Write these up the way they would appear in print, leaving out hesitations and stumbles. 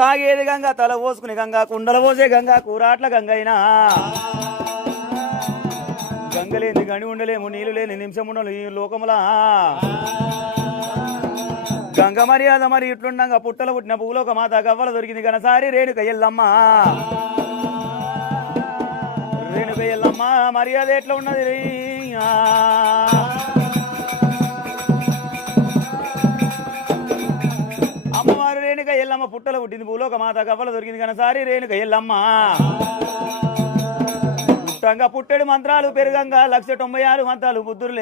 తాగేది గంగా తల పోసుకుని గంగా కుండల పోసే గంగా కూరాట్ల గంగ అయినా గంగలేని గని ఉండలేము నీళ్ళు లేని నిమిషం ఉండలు ఈ లోకములా గంగ మర్యాద మరి ఇట్లుండగా పుట్టలు పుట్టిన భూలోక మాత గవ్వల దొరికింది గనసారి రేణుక ఎల్లమ్మ రేణుక ఎల్లమ్మ మర్యాద ఎట్లా ఉన్నది అమ్మవారు రేణుక ఎల్లమ్మ పుట్టలు పుట్టింది భూలోక మాత గవ్వల దొరికింది గనసారి రేణుక ఎల్లమ్మ పుట్టంగా పుట్టెడు మంత్రాలు పెరుగంగా 196 మంత్రాలు బుద్ధులు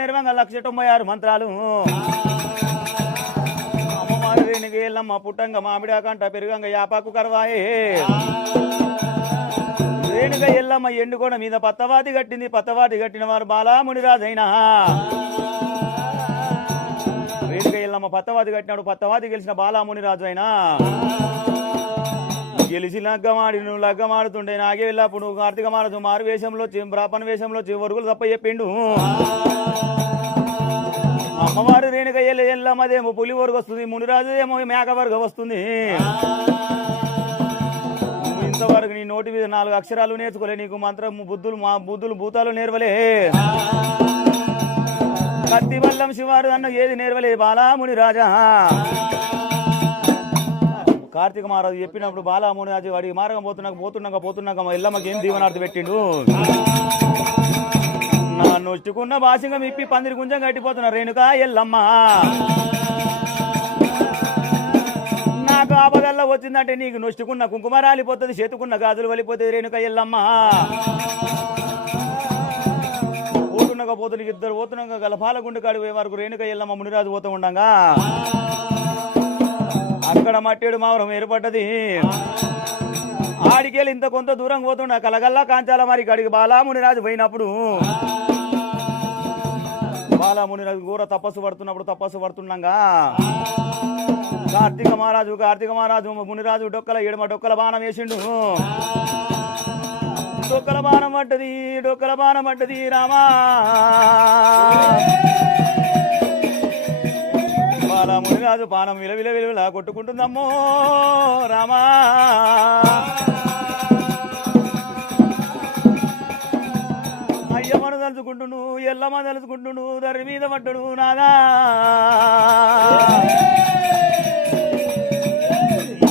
నేర్వంగా 196 మంత్రాలు అమ్మవారు రేణుక ఎల్లమ్మ పుట్టంగా మామిడాకంట పెరుగంగా యాపాకు కరవాయే రేణుక ఎల్లమ్మ ఎండుకోడ మీద పత్తవాతి కట్టింది పత్తవాతి కట్టిన వారు బాలామునిరాజైనా రేణుక ఎల్లమ్మ పత్తవాతి కట్టినాడు పత్తవాతి గెలిచిన బాలామునిరాజు అయినా గెలిచి లగ్గమాడి నువ్వు లగ్గమాడుతుండే నాగే వెళ్ళప్పుడు కార్తీక మారదు మారు వేషంలో బ్రాహ్మణ వేషంలో వరుగులు తప్ప చెప్పిండు అమ్మవారు రేణుక ఎల్లమ్మదేమో పులి వరకు వస్తుంది మునిరాజు ఏమో మేక వర్గం వస్తుంది ఇంతవరకు నీ నోటి మీద 4 అక్షరాలు నేర్చుకోలే నీకు మంత్రం బుద్ధులు భూతాలు నేర్వలే కత్తి వల్లం శివారు అన్న ఏది నేర్వలే బాలాముని రాజా కార్తీక మహారాజు చెప్పినప్పుడు బాలాముని రాజు వాడికి మార్గం పోతున్నాక ఎల్లమ్మకి ఏం దీవనార్థి పెట్టిండు నన్ను వచ్చుకున్న భాషంగా ఇప్పి పందిరి గుంజం కట్టిపోతున్నా రేణుక ఎల్లమ్మ నాకు ఆపదల్లో వచ్చిందంటే నీకు నొచ్చుకున్న కుంకుమ రాలిపోతుంది చేతుకున్న గాజులు వలిపోతుంది రేణుక ఎల్లమ్మ పోతున్నక ఇద్దరు పోతున్నాక గలపాల గుండె కాడి పోయే వరకు రేణుక ఎల్లమ్మ మునిరాజు పోతూ ఉండగా అక్కడ మట్టేడు మావరం ఏర్పడ్డది ఆడికెళ్ళి ఇంత కొంత దూరం పోతుండ కలగల్లా కాంచాల మరి గడికి బాలామునిరాజు పోయినప్పుడు బాలామునిరాజు ఘోర తపస్సు పడుతుండగా కార్తీక మహారాజు మునిరాజు ఎడమ డొక్కల బాణం వేసిండు డొక్కల బాణం పడ్డది రామా బాలామునిరాజు పానం విలవిల కొట్టుకుంటుందమ్మో రామా అయ్యమ్మను తలుచుకుంటును ఎల్లమ్మ తలుచుకుంటును దరి మీద పడ్డడు నాదా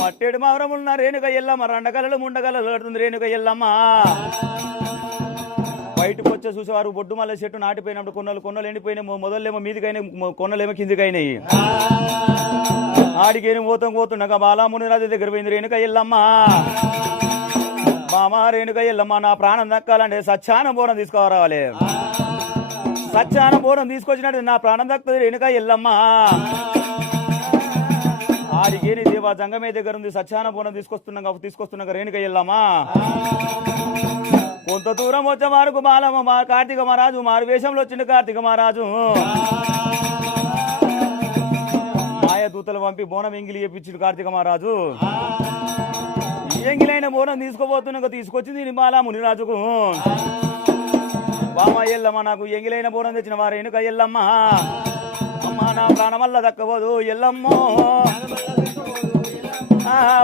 మట్టేడు మావరమున్న రేణుక ఎల్లమ్మ రండకలలు ముండకలలు ఆడుతుంది రేణుక ఎల్లమ్మ బయటకు వచ్చే చూసేవారు బొడ్డు మల్లె చెట్టు నాటిపోయినప్పుడు కొన్నలు ఎండిపోయినాయి మొదలేమో మీదికైనా కొన్నలేమో కిందికైనాయి ఆడికేని పోతుండగా బాలామునిరాజు దగ్గర పోయింది రేణుక ఎల్లమ్మ మామ రేణుక ఎల్లమ్మ నా ప్రాణం దక్కాలంటే సత్యాన బోరం తీసుకురావాలి సత్యాన బోరం తీసుకొచ్చినట్టు నా ప్రాణం దక్కుతుంది రేణుక ఎల్లమ్మ ఆడికేని దేవా జంగమే దగ్గర ఉంది సత్యాన బోరం తీసుకొస్తున్నాక రేణుక ఎల్లమ్మ కొంత దూరం వచ్చే వరకు కార్తీక మహారాజు మారు వేషంలో వచ్చిండు కార్తీక మహారాజు మాయ దూతలు పంపి బోనం ఎంగిలి చేపించిండు కార్తీక మహారాజు ఎంగిలైన బోనం తీసుకొచ్చింది బాలామునిరాజుకు బామ ఎల్లమ్మ నాకు ఎంగిలైన బోనం తెచ్చిన వారు ఎనుక ఎల్లమ్మ అమ్మ నా ప్రాణమల్ల దక్కబోదు ఎల్లమ్మో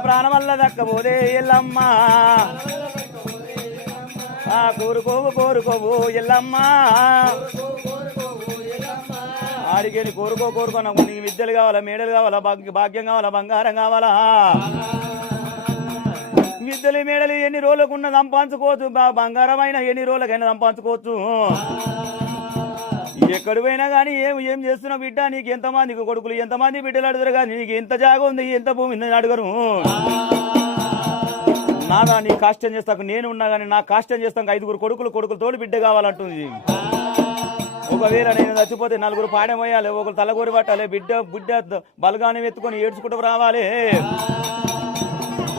ప్రాణమల్ల దక్కబోదే ఎల్లమ్మ కోరుకోవు ఎల్లమ్మ ఆడికేని కోరుకో నాకు నీకు విద్యలు కావాలా మేడలు కావాలా భాగ్యం కావాలా బంగారం కావాలా విద్యలు మేడలు ఎన్ని రోజులకున్న సంపాదించుకోవచ్చు బంగారం అయినా ఎన్ని రోజులకైనా సంపాదించుకోవచ్చు ఎక్కడికి పోయినా కానీ ఏం చేస్తున్నావు బిడ్డ నీకు ఎంతమందికి కొడుకులు ఎంతమంది బిడ్డలు అడుగుతారు కానీ నీకు ఎంత జాగ ఉంది ఎంత భూమి అడగరు నాదా నీ కాష్టం చేస్తాకు నేను ఉన్నా కానీ నా కాష్టం చేస్తాను 5 కొడుకులతోటి బిడ్డ కావాలంటుంది ఒకవేళ నేను చచ్చిపోతే 4 పాడెం వేయాలి ఒకరు తలగోరి పట్టాలి బిడ్డ బలగానే ఎత్తుకొని ఏడ్చుకుంటూ రావాలి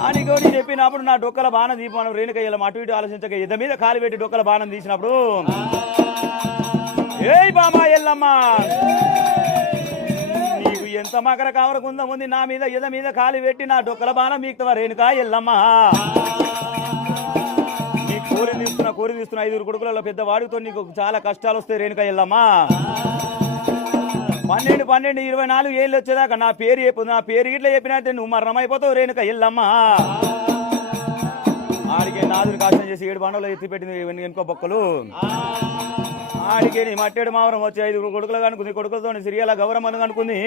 అని కూడా చెప్పినప్పుడు నా డొక్కల బాణం దీపాను రేణుక ఎల్లమ్మ అటు ఇటు ఆలోచించక ఎద మీద కాలు పెట్టి డొక్కల బాణం తీసినప్పుడు ఏయ్ బామా ఎల్లమ్మ నీకు ఎంత మకర కావరకుందా ఉంది నా మీద ఎద మీద కాలు పెట్టి నా డొక్కల బాణం మీకుతావా రేణుక ఎల్లమ్మ నీ కోరి తీస్తున్నా 5 కొడుకులలో పెద్ద వాడితో నీకు చాలా కష్టాలు వస్తాయి రేణుక ఎల్లమ్మ 12 24 ఏళ్ళు వచ్చేదాకా నా పేరు చెప్పు, నా పేరు ఇట్లా చెప్పినట్టే నువ్వు మరణమైపోతావు రేణుక ఎల్లమ్మా. ఆడికి నాదుని కాష్టం చేసి 7 బండలు ఎత్తిపెట్టింది వెనుకో బొక్కలు. ఆడికి మట్టేడు మావరం వచ్చి 5 కొడుకులు కనుకుంది, కొడుకులతో సిరియాల గౌరమ్మను కనుకుంది.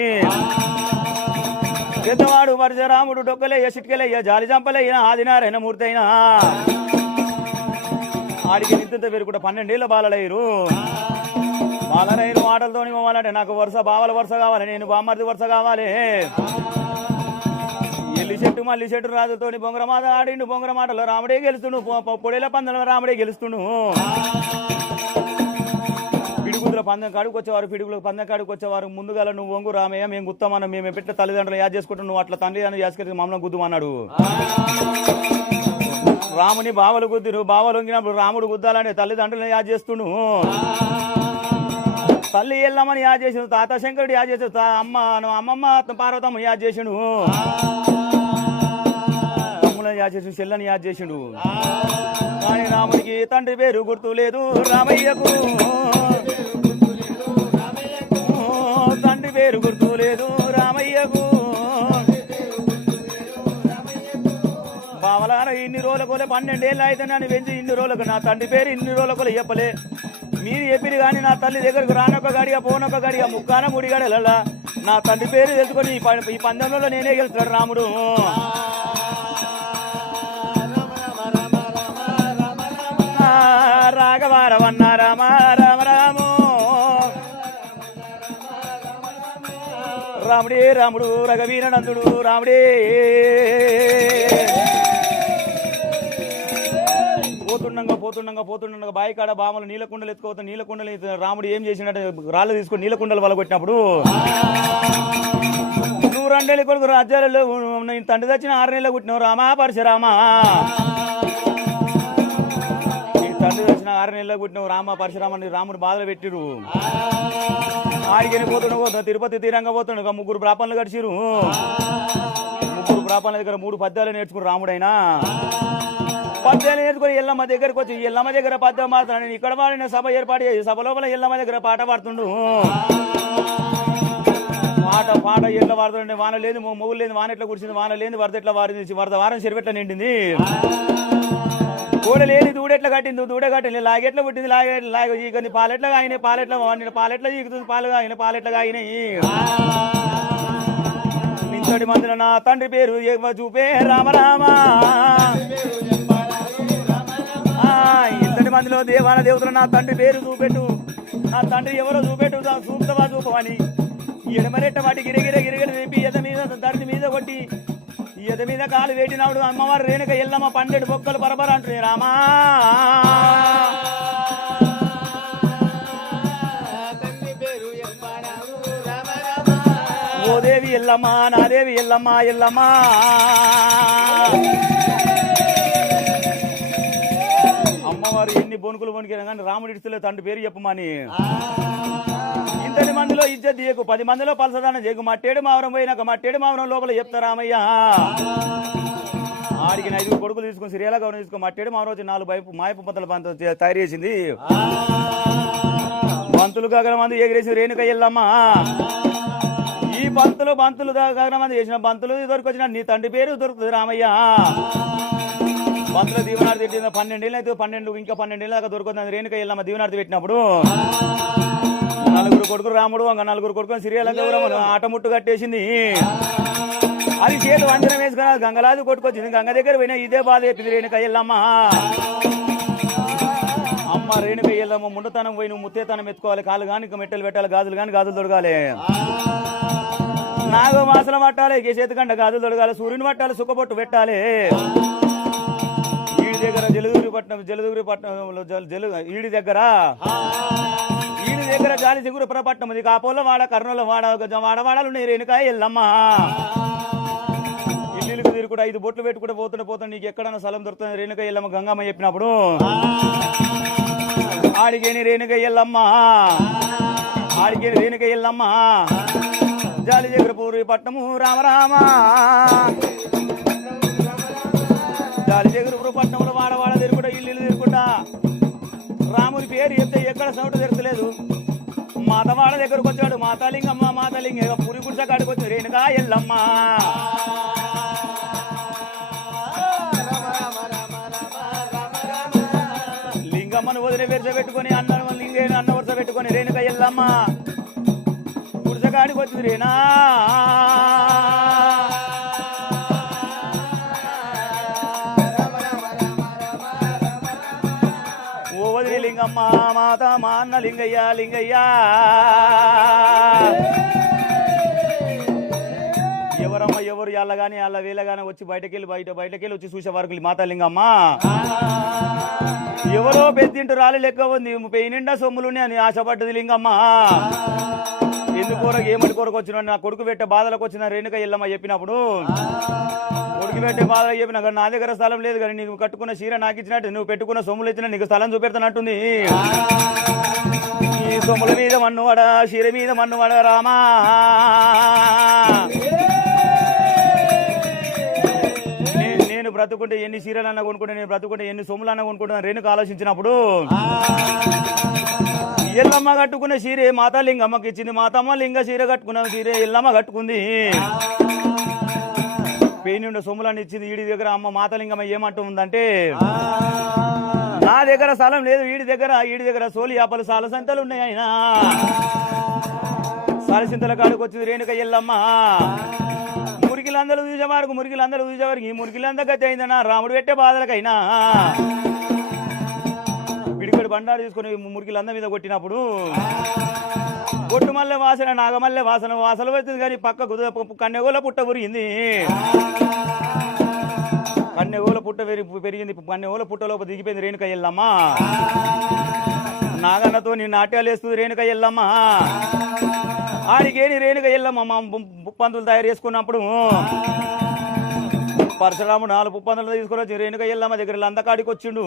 పెద్దవాడు పరశురాముడు డొక్కలయ్య చిట్కలయ్య జాలి చంపలయ్య ఆదినారాయణ మూర్తి అయినా ఆడికి నింత పెరుగుట 12 ఏళ్ళ బాలలయ్యరు. బాలనయ్యరు మాటలతోని పోవాలంటే నాకు వరుస బావల వరుస కావాలి, నేను బామ్మర్ది వరుస కావాలి. ఎల్లి చెట్టు మల్లి చెట్టు రాజుతోని బొంగరమాత ఆడిండు, బొంగర మాటలో రాముడే గెలుస్తుండు, పొడేల పందెంలో రాముడే గెలుస్తుండు. పిడుగుల పందెం కాడికి వచ్చేవారు, పిడుగులకు పందెం కాడికి వచ్చేవారు ముందుగా నువ్వు వంగు రామయ్య మేము గుత్తమన్నా, మేము పెట్టే తల్లిదండ్రులు యాద్ చేసుకుంటాం, నువ్వు అట్లా తండ్రి అని చేసుకెళ్ళి మమ్మల్ని గుద్దుమన్నాడు. రాముని బావలు గుద్దిరు, బావలు వంగినప్పుడు రాముడు గుద్దాలంటే తల్లిదండ్రులను యాద్ చేస్తుండు. తల్లి ఎల్లమ్మని యాద్ చేసిండు, తాత శంకరుడు యాద్ చేసాడు, అమ్మమ్మ పార్వతమ్మ యాద్ చేసిండు, తమ్ములను యాద్ చేసిండు, చెల్లని యాద్ చేసిండు. కానీ రాముడికి తండ్రి పేరు గుర్తు లేదు, రామయ్యకు తండ్రి పేరు గుర్తు లేదు, రామయ్యకు. బావలారా ఇన్ని రోజుల కోలే 12 ఏళ్ళు అయితే నన్ను పెంచి ఇన్ని రోజులకు నా తండ్రి పేరు ఇన్ని రోజుల కోలే చెప్పలే. మీరు చెప్పిరు కానీ నా తల్లి దగ్గరకు రానొక్క గడిగా పోనొక్క గడిగా ముక్కాన గుడిగాడలా నా తండ్రి పేరు తెలుసుకొని ఈ పందెంలో నేనే గెలుస్తాడు రాముడు. రాఘవారవన్న రామ రామ రాము రాముడే రాముడు రఘవీరనందుడు రాముడే. పోతుండగా బాయికాడ బామలు నీలకుండలు ఎత్తుకోవద్దు, నీలకుండలు రాముడు ఏం చేసినట్టు రాళ్ళు తీసుకొని నీలకుండలు వల కొట్టినప్పుడు నువ్వు 2 ఏళ్ళ కొడుకు రాజ్యాలలో తండ్రి తెచ్చిన 6 నెలలు పుట్టినావు రామా పరశురామా. తండ్రి తెచ్చిన 6 నెలలు పుట్టినావు రామ పరశురామని రాముడు బాధలు పెట్టిరు. ఆడికని పోతుండగా తిరుపతి తీరంగా పోతుండగా 3 బ్రాహ్మణులు గడిచిరు. 3 బ్రాహ్మణుల దగ్గర 3 పద్యాలు నేర్చుకుని రాముడైనా పద్యాలు నేర్చుకుని ఎల్లమ్మ దగ్గరకు వచ్చి ఎల్లమ్మ దగ్గర పద్యం మాత్రం నేను ఇక్కడ పాడిన సభ ఏర్పాటు చేసి సభ లోపల ఎల్లమ్మ దగ్గర పాట పాడుతుండు. పాట ఎట్లా వాడుతుండే వాన లేదు మొగులు లేదు, వాన ఎట్లా కురిసింది, వాన లేని వరద ఎట్లా వారింది, వరద వారం చెరువెట్లా నిండింది, కోడ లేని దూడెట్లా కట్టింది, దూడ కట్టింది, లాగెట్లా పుట్టింది, లాగే పాలెట్లా కాయినాయి, పాలెట్లా చీకుతుంది, పాలు కాయినాయి, పాలెట్లా కాయినాయి. ఇంతటి మందిలో నా తండ్రి పేరు చూపే రామరామా. ఇంతటి మందిలో దేవాల దేవతలు నా తండ్రి పేరు చూపెట్టు, నా తండ్రి ఎవరో చూపెట్టు, చూపుతావా చూపవని ఎడమరెట్ట వాటి గిరగిర గిరగిర తెప్పి ఎద మీద తండ్రి మీద కొట్టి ఎద మీద కాలు వేటినాడు అమ్మవారు రేణుక ఎల్లమ్మ 12 బొక్కలు పరపర అంటుంది రామా. ఓ దేవి ఎల్లమ్మ నా దేవి ఎల్లమ్మ ఎల్లమ్మ. అమ్మవారు ఎన్ని బొనుకులు బొనికినా కానీ రాముడి ఇడిస్తలే తండ్రి పేరు చెప్పమని. ఇంతటి మందిలో ఇజ్జత్ చేయకు, 10 మందిలో పలసదానం చేయకు. మట్టేడు మావరం పోయినాక మట్టేడు మావరం లోపల చెప్తా రామయ్య. ఆడికి 5 కొడుకులు తీసుకుని సిరియాల గౌరవం తీసుకుని మట్టేడు మావరం వచ్చి 4 వైపు మాయపు పంతల పంత తయారు చేసింది. పంతులు గగన మంది ఎగిరేసి రేణుక ఎల్లమ్మ. ఈ బంతులు గగన మంది చేసిన బంతులు దొరికొచ్చిన నీ తండ్రి పేరు దొరుకుతుంది రామయ్య. బంతులు దీవనార్థి పెట్టింది 12 ఏళ్ళు అయితే 12 ఇంకా 12 ఏళ్ళ దాకా దొరుకుతుంది రేణుక ఎల్లమ్మ దీవనార్థి పెట్టినప్పుడు 4 కొడుకులు రాముడు ఇంకా 4 కొడుకుని సిరియాల గౌరవం ఆటముట్టు కట్టేసింది. అది చేతులు వంచనం వేసుకున్నా గంగలాది కొట్టుకొచ్చింది. గంగ దగ్గర పోయినా ఇదే బాధ చెప్పింది రేణుక ఎల్లమ్మ. అమ్మ రేణుక ఎల్లమ్మ ముండతనం పోయి నువ్వు ముత్తేతనం ఎత్తుకోవాలి, కాళ్ళు కానీ మెట్టలు పెట్టాలి, గాజులు కానీ గాజులు దొరకాలి, నాగో మాసలు పట్టాలి, చేతికంట గాజులు దొరకాలి, సూర్యుని పట్టాలి, సుఖబొట్టు పెట్టాలి. ఈడి దగ్గర జలదూరి పట్టణం ఈడి దగ్గర గాలి దిగురు పట్టణం అది కాపోల వాడ కర్నూలు వాడవాడలు ఉన్నాయి రేణుక ఎల్లమ్మ. ఇల్లుకు తిరుగుడు 5 బొట్లు పెట్టుకుంటూ పోతుండే నీకు ఎక్కడన్నా స్థలం దొరుకుతుంది రేణుక ఎల్లమ్మ గంగమ్మ చెప్పినప్పుడు ఆడికేని రేణుక ఎల్లమ్మ జాలి దగ్గర పూర్వీ పట్టణము రామరామ. జాలి దగ్గర పట్టణంలో వాడవాడ తిరుగుట ఇల్లు తిరుగుట రాముని పేరు చెప్తే ఎక్కడ సౌట తెరచలేదు. మాతవాడ దగ్గరకు వచ్చాడు మాతాలింగమ్మ మాతాలింగ పురి గుడిస కాడికి వచ్చి రేణుకా ఎల్లమ్మ లింగమ్మను వదిలి వరుస పెట్టుకొని అన్న లింగేను అన్న వరుస పెట్టుకొని రేణుకా ఎల్లమ్మ గుడిస కాడికి వచ్చింది రేనా ఓవదిరి లింగమ్మ మాత మా అన్న లింగయ్య లింగయ్య ఎవరమ్మ ఎవరు ఎల్లగాని అల్ల వేళగానే వచ్చి బయటకెళ్ళి వచ్చి చూసే వరకు మాత లింగమ్మ ఎవరో పెద్దింటి రాలి లెక్క ఉంది పెయి నిండా సొమ్ములుని అని ఆశపడ్డది లింగమ్మ ఎందుకు ఏమటి కొరకు వచ్చిన నా కొడుకు పెట్టే బాధలకు వచ్చిన రేణుక ఎల్లమ్మ చెప్పినప్పుడు కొడుకు పెట్టే బాధలు చెప్పిన నా దగ్గర స్థలం లేదు కానీ నీకు కట్టుకున్న చీర నాకు ఇచ్చినట్టు నువ్వు పెట్టుకున్న సొమ్ములు ఇచ్చిన నీకు స్థలం చూపెడతానంటుంది ఈ సొమ్ముల మీద మన్నువాడ చీర మీద మన్నువాడ రామా నేను బ్రతుకుంటే ఎన్ని చీరలన్నా కొనుక్కుంటే నేను బ్రతుకుంటే ఎన్ని సొమ్ములన్నా కొనుక్కుంటాను రేణుక ఆలోచించినప్పుడు ఎల్లమ్మ కట్టుకున్న చీరే మాతాలింగమ్మకి ఇచ్చింది మాతమ్మ లింగ చీర కట్టుకున్న చీరే ఎల్లమ్మ కట్టుకుంది పేనిండ సొమ్ములన్నీ ఇచ్చింది వీడి దగ్గర అమ్మ మాతాలింగమ్మ ఏమంటుందంటే నా దగ్గర స్థలం లేదు వీడి దగ్గర సోలి ఆపలు సాల సంతలు ఉన్నాయి ఆయన సాలసింతల కాడికి వచ్చింది రేణుక ఎల్లమ్మ మురికిలందరూ చూసేవారికి ఈ మురికిలందరూ గతి అయిందన్నా రాముడు పెట్టే బాధలకైనా పిడికడు బండారు తీసుకొని మురికిలంద మీద కొట్టినప్పుడు కొట్టుమల్లె వాసన నాగమల్లె వాసన వచ్చింది కానీ పక్కకు కన్నెగోల పుట్ట పెరిగింది కన్నెగోల పుట్ట పెరిగింది కన్నెగోల పుట్ట లోపల దిగిపోయింది రేణుక ఎల్లమ్మ నాగన్నతో నీ నాట్యాలు వేస్తుంది రేణుక ఎల్లమ్మ ఆడికేని రేణుక ఎల్లమ్మ మా పుప్పంతులు తయారు చేసుకున్నప్పుడు పరశురాముడు 4 పుప్పంతులు తీసుకొని వచ్చి రేణుక ఎల్లమ్మ దగ్గర లందకాడికి వచ్చిండు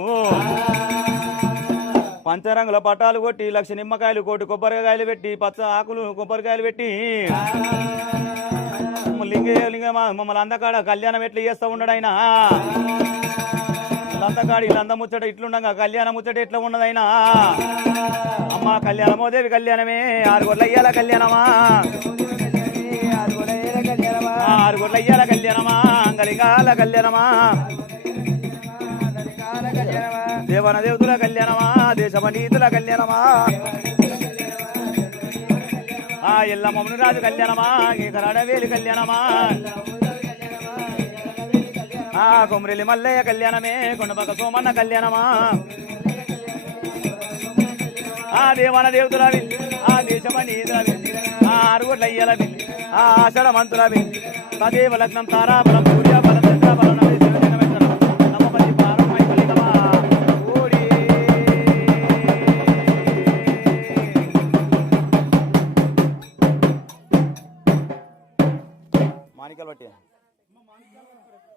పంచరంగుల పటాలు కొట్టి 1,00,000 నిమ్మకాయలు కోటి కొబ్బరికాయలు పెట్టి పచ్చ ఆకులు కొబ్బరికాయలు పెట్టి మమ్మల్ని అందకాడ కళ్యాణం ఎట్లా చేస్తూ ఉన్నాడు ఆయన లందకాడి లంద ముచ్చట ఇట్లుండగా కళ్యాణం ముచ్చట ఎట్లా ఉన్నదైనా అమ్మ కళ్యాణమోదేవి కళ్యాణమే 6 గొడ్ల అయ్యాల కళ్యాణమా 6 గొడ్ల అయ్యాల కళ్యాణమా అంగలిగాల కళ్యాణమా దేవన దేవతుల కళ్యాణమా దేశమనీతుల కళ్యాణమా ఎల్లమ్మను రాజు కళ్యాణమా ఈకరాడవేలి కళ్యాణమా కొమరెల్లి మల్లయ్య కళ్యాణమే కొండపక్క సోమన్న కళ్యాణమా దేవన దేవతుల దేశమనీతుల 6 గొడ్ల అయ్యాల ఆషాఢ మంతుల తదేవ లగ్నం తారాబలం సూర్యబలం చంద్రబలం మాణికల్ బట్టి